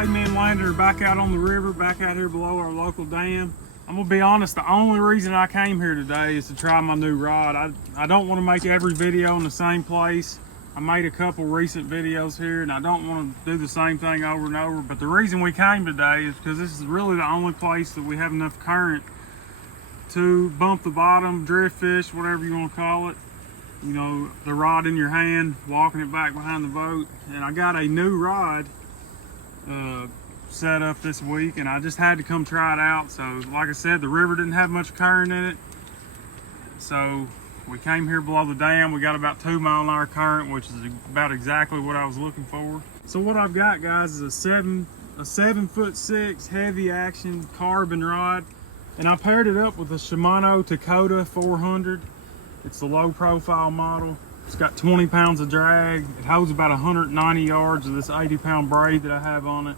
Today me and Landon are back out on the river, back out here below our local dam. I'm gonna be honest, the only reason I came here today is to try my new rod. I don't want to make every video in the same place. I made a couple recent videos here and I don't want to do the same thing over and over, but the reason we came today is because this is really the only place that we have enough current to bump the bottom, drift fish, whatever you want to call it. You know, the rod in your hand, walking it back behind the boat. And I got a new rod set up this week and I just had to come try it out. So like I said, the river didn't have much current in it, so we came here below the dam. We got about 2 mile-an-hour current, which is about exactly what I was looking for. So what I've got, guys, is a 7'6" heavy action carbon rod, and I paired it up with a Shimano Dakota 400. It's the low profile model. It's got 20 pounds of drag. It holds about 190 yards of this 80-pound braid that I have on it.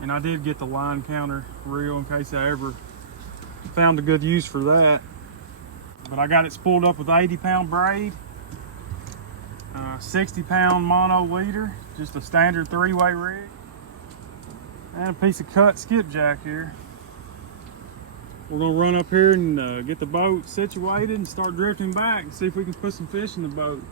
And I did get the line counter reel in case I ever found a good use for that. But I got it spooled up with 80-pound braid, 60-pound mono leader, just a standard 3-way rig, and a piece of cut skipjack here. We're gonna run up here and get the boat situated and start drifting back and see if we can put some fish in the boat.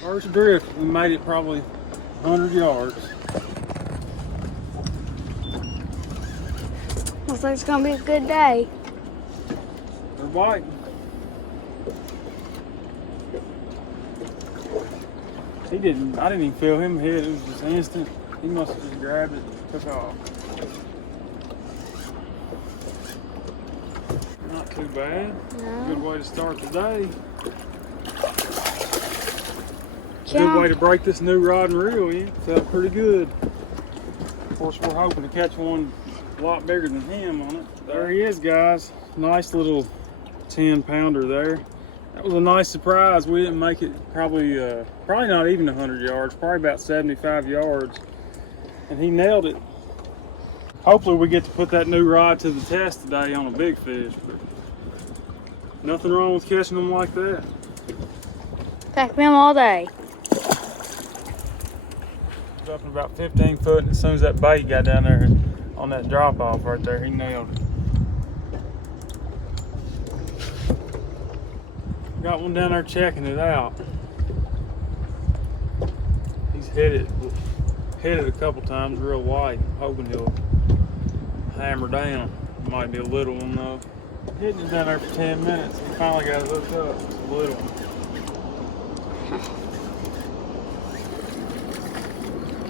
First drift, we made it probably 100 yards. Looks like it's gonna be a good day. They're biting. I didn't even feel him hit, it was just instant. He must have just grabbed it and took off. Not too bad. No. Good way to start the day. Good way to break this new rod and reel in. Felt pretty good. Of course, we're hoping to catch one a lot bigger than him on it. There he is, guys. Nice little 10-pounder there. That was a nice surprise. We didn't make it probably not even 100 yards, probably about 75 yards. And he nailed it. Hopefully we get to put that new rod to the test today on a big fish. But nothing wrong with catching them like that. Pack them all day. Up in about 15 foot, and as soon as that bait got down there on that drop off right there, he nailed it. Got one down there checking it out. He's hit it a couple times real light. I'm hoping he'll hammer down. Might be a little one though. Hitting it down there for 10 minutes. He finally got it hooked up. It's a little one.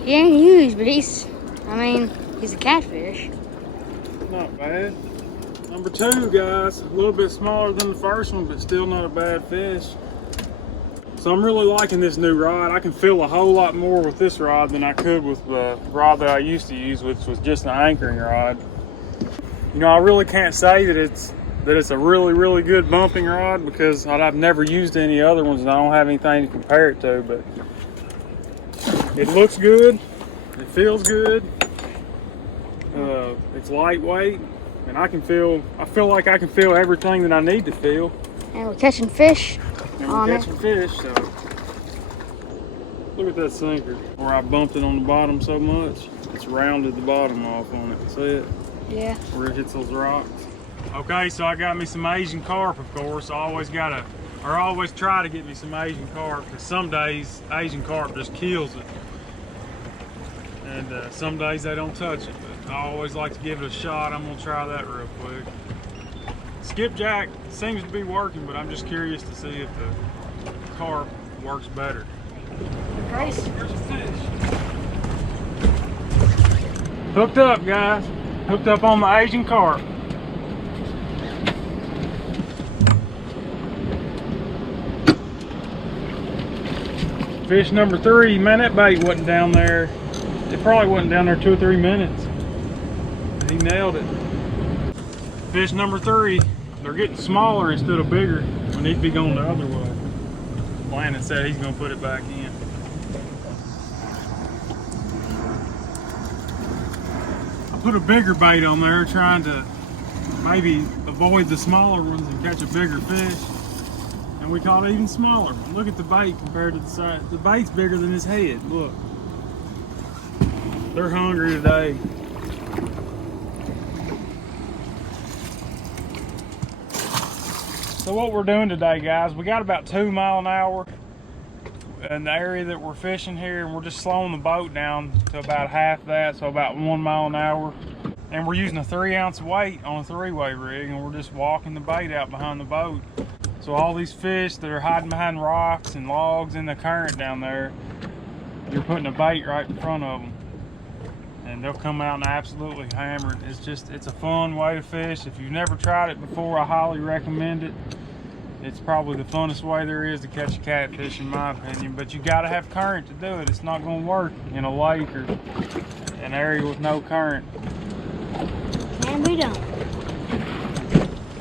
He ain't huge, but he's a catfish. Not bad. Number 2, guys. A little bit smaller than the first one, but still not a bad fish. So I'm really liking this new rod. I can feel a whole lot more with this rod than I could with the rod that I used to use, which was just an anchoring rod. You know, I really can't say that it's a really, really good bumping rod because I've never used any other ones and I don't have anything to compare it to, but it looks good, it feels good, it's lightweight, and I feel like I can feel everything that I need to feel. And we're catching fish on it. Fish, so look at that sinker where I bumped it on the bottom so much. It's rounded the bottom off on it, see it? Yeah. Where it hits those rocks. Okay, so I got me some Asian carp, of course. I always try to get me some Asian carp, because some days Asian carp just kills it. And some days they don't touch it, but I always like to give it a shot. I'm gonna try that real quick. Skipjack seems to be working, but I'm just curious to see if the carp works better. Nice. Here's a fish. Hooked up, guys. Hooked up on the Asian carp. Fish number 3, man, that bait wasn't down there. It probably wasn't down there 2 or 3 minutes. He nailed it. Fish number 3. They're getting smaller instead of bigger. We need to be going the other way. Landon said he's gonna put it back in. I put a bigger bait on there trying to maybe avoid the smaller ones and catch a bigger fish. And we caught even smaller. Look at the bait compared to the size. The bait's bigger than his head, look. They're hungry today. So what we're doing today, guys, we got about 2 miles an hour in the area that we're fishing here, and we're just slowing the boat down to about half that, so about 1 mile an hour. And we're using a 3-ounce weight on a 3-way rig, and we're just walking the bait out behind the boat. So all these fish that are hiding behind rocks and logs in the current down there, you're putting a bait right in front of them. And they'll come out and absolutely hammer it. It's a fun way to fish. If you've never tried it before, I highly recommend it. It's probably the funnest way there is to catch a catfish, in my opinion. But you gotta have current to do it. It's not gonna work in a lake or an area with no current. Can be done.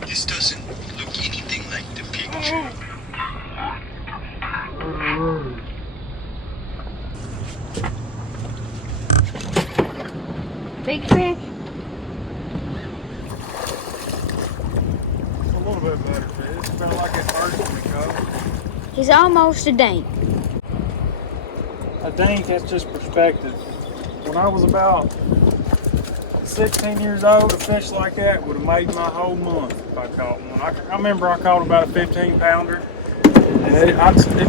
This doesn't look anything like the picture. Big fish? It's a little bit better fish. Felt like it first when we caught it. He's almost a dink. I think that's just perspective. When I was about 16 years old, a fish like that would have made my whole month if I caught one. I remember I caught about a 15-pounder, and it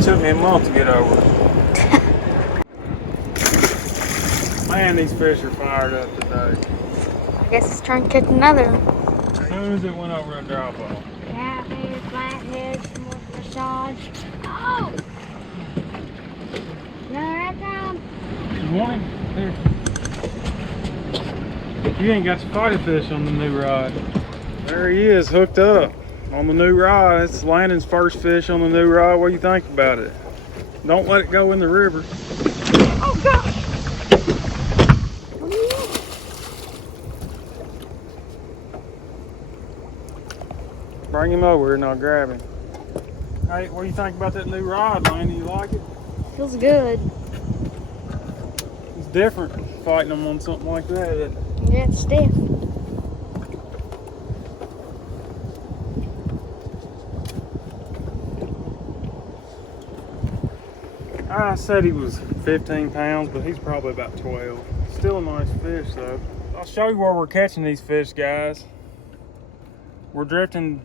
took me a month to get over it. Man, these fish are fired up today. I guess it's trying to catch another. As soon as it went over a drop off. Catfish, flathead, more massage. Oh! No, right down. You want him? Here. You ain't got your fighter fish on the new rod. There he is, hooked up on the new rod. It's Landon's first fish on the new rod. What do you think about it? Don't let it go in the river. Oh, gosh! Bring him over here and I'll grab him. Hey, what do you think about that new rod, Landon? You like it? Feels good. It's different fighting them on something like that. Yeah, it's stiff. I said he was 15 pounds, but he's probably about 12. Still a nice fish though. I'll show you where we're catching these fish, guys. We're drifting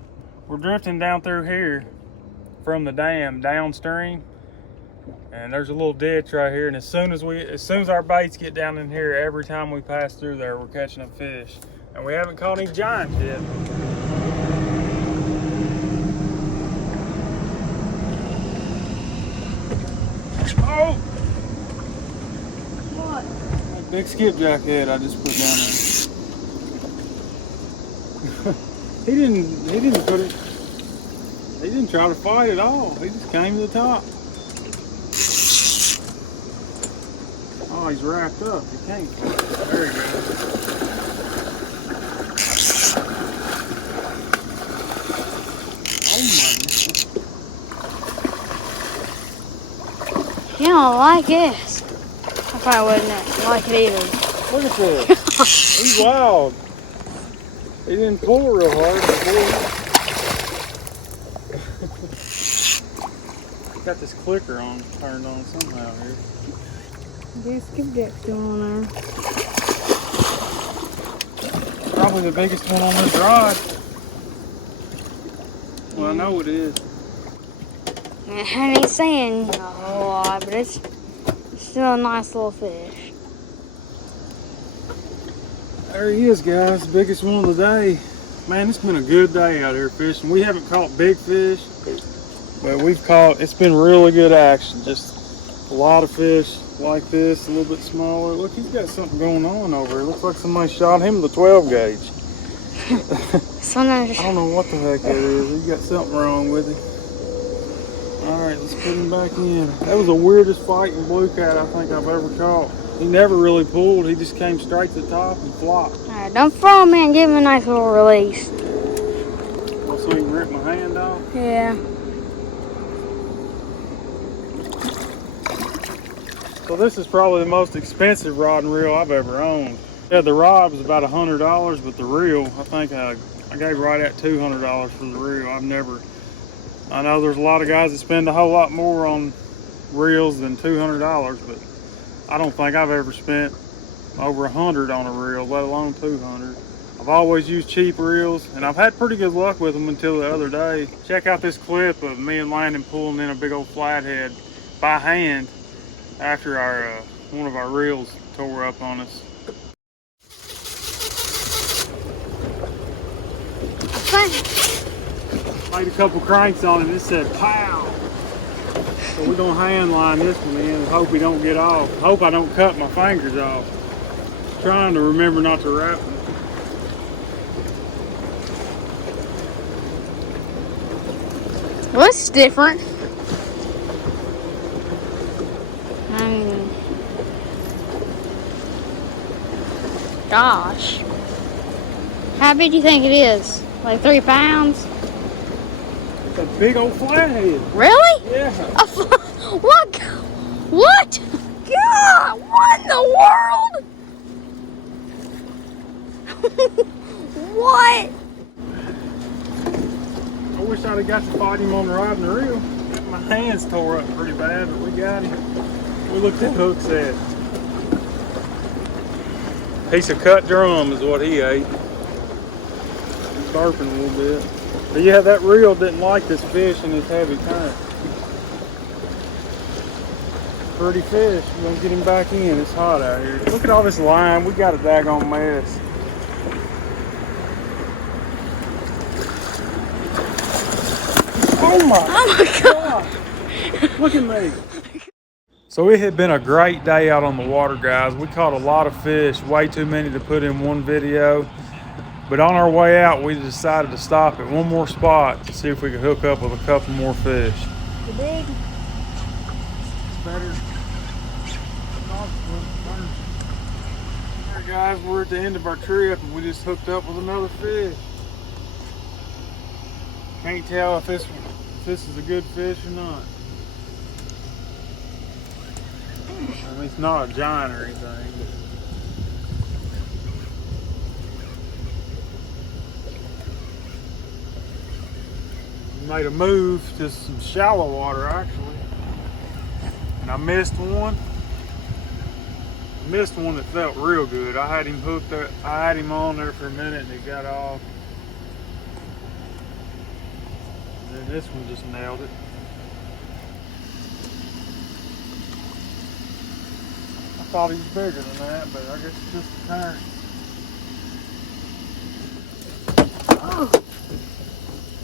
down through here from the dam downstream, and there's a little ditch right here, and as soon as our baits get down in here, every time we pass through there, we're catching a fish. And we haven't caught any giants yet. Oh! What? That big skipjack head I just put down there. He didn't try to fight at all. He just came to the top. Oh, he's wrapped up. He can't fight. There he goes. Oh my goodness. You don't like this. I probably wouldn't like it either. Look at this. He's wild. He didn't pull real hard. Got this clicker on, turned on somehow here. Big skipjack still on there. Probably the biggest one on this rod. Well, I know it is. I ain't saying a whole lot, but it's still a nice little fish. There he is, guys. Biggest one of the day. Man, it's been a good day out here fishing. We haven't caught big fish, but it's been really good action. Just a lot of fish like this, a little bit smaller. Look, he's got something going on over here. Looks like somebody shot him with a 12 gauge. I don't know what the heck that is. He got something wrong with him. All right, let's put him back in. That was the weirdest fighting blue cat I think I've ever caught. He never really pulled. He just came straight to the top and flopped. Alright, don't throw him in. Give him a nice little release. so you can rip my hand off. Yeah. So this is probably the most expensive rod and reel I've ever owned. Yeah, the rod was about $100, but the reel, I think I gave right at $200 for the reel. I know there's a lot of guys that spend a whole lot more on reels than $200, but I don't think I've ever spent over $100 on a reel, let alone $200. I've always used cheap reels, and I've had pretty good luck with them until the other day. Check out this clip of me and Landon pulling in a big old flathead by hand after one of our reels tore up on us. Made a couple cranks on it, it said pow. So we're gonna hand line this one in and hope we don't get off. Hope I don't cut my fingers off. Trying to remember not to wrap them. Well, this is different. Gosh. How big do you think it is? Like 3 pounds? It's a big old flathead. Really? Yeah. What? What? God, what in the world? What? I wish I'd have got to fight him on the rod and reel. My hands tore up pretty bad, but we got him. We looked at hook set. Piece of cut drum is what he ate. He's burping a little bit. But yeah, that reel didn't like this fish in this heavy current. Pretty fish. We're gonna get him back in. It's hot out here. Look at all this line. We got a daggone mess. Oh my God. Look at me. So it had been a great day out on the water, guys. We caught a lot of fish, way too many to put in one video. But on our way out, we decided to stop at one more spot to see if we could hook up with a couple more fish. The big. Better. Alright guys, we're at the end of our trip and we just hooked up with another fish. Can't tell if this is a good fish or not. I mean, it's not a giant or anything. But made a move to some shallow water actually. And I missed one. I missed one that felt real good. I had him hooked up, I had him on there for a minute and it got off. And then this one just nailed it. I thought he was bigger than that, but I guess it's just a turn. Oh.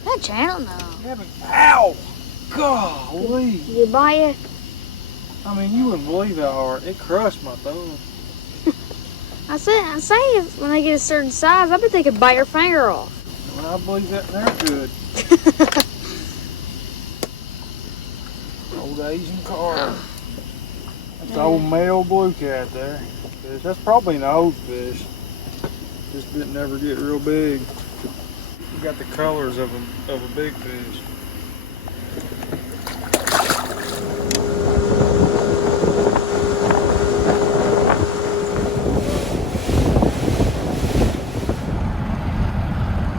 That channel now. Yeah, but ow! Golly! Did it bite you? I mean, you wouldn't believe how hard. It crushed my thumb. I say when they get a certain size, I bet they could bite your finger off. Well, I believe that they're good. Old Asian carp. That's the old male blue cat there. That's probably an old fish. Just didn't ever get real big. We got the colors of a big fish.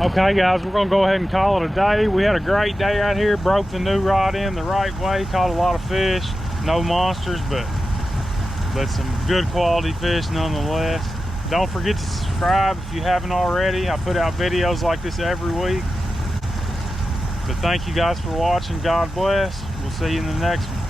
Okay guys, we're gonna go ahead and call it a day. We had a great day out here, broke the new rod in the right way, caught a lot of fish, no monsters, but some good quality fish nonetheless. Don't forget to subscribe if you haven't already. I put out videos like this every week. But thank you guys for watching. God bless. We'll see you in the next one.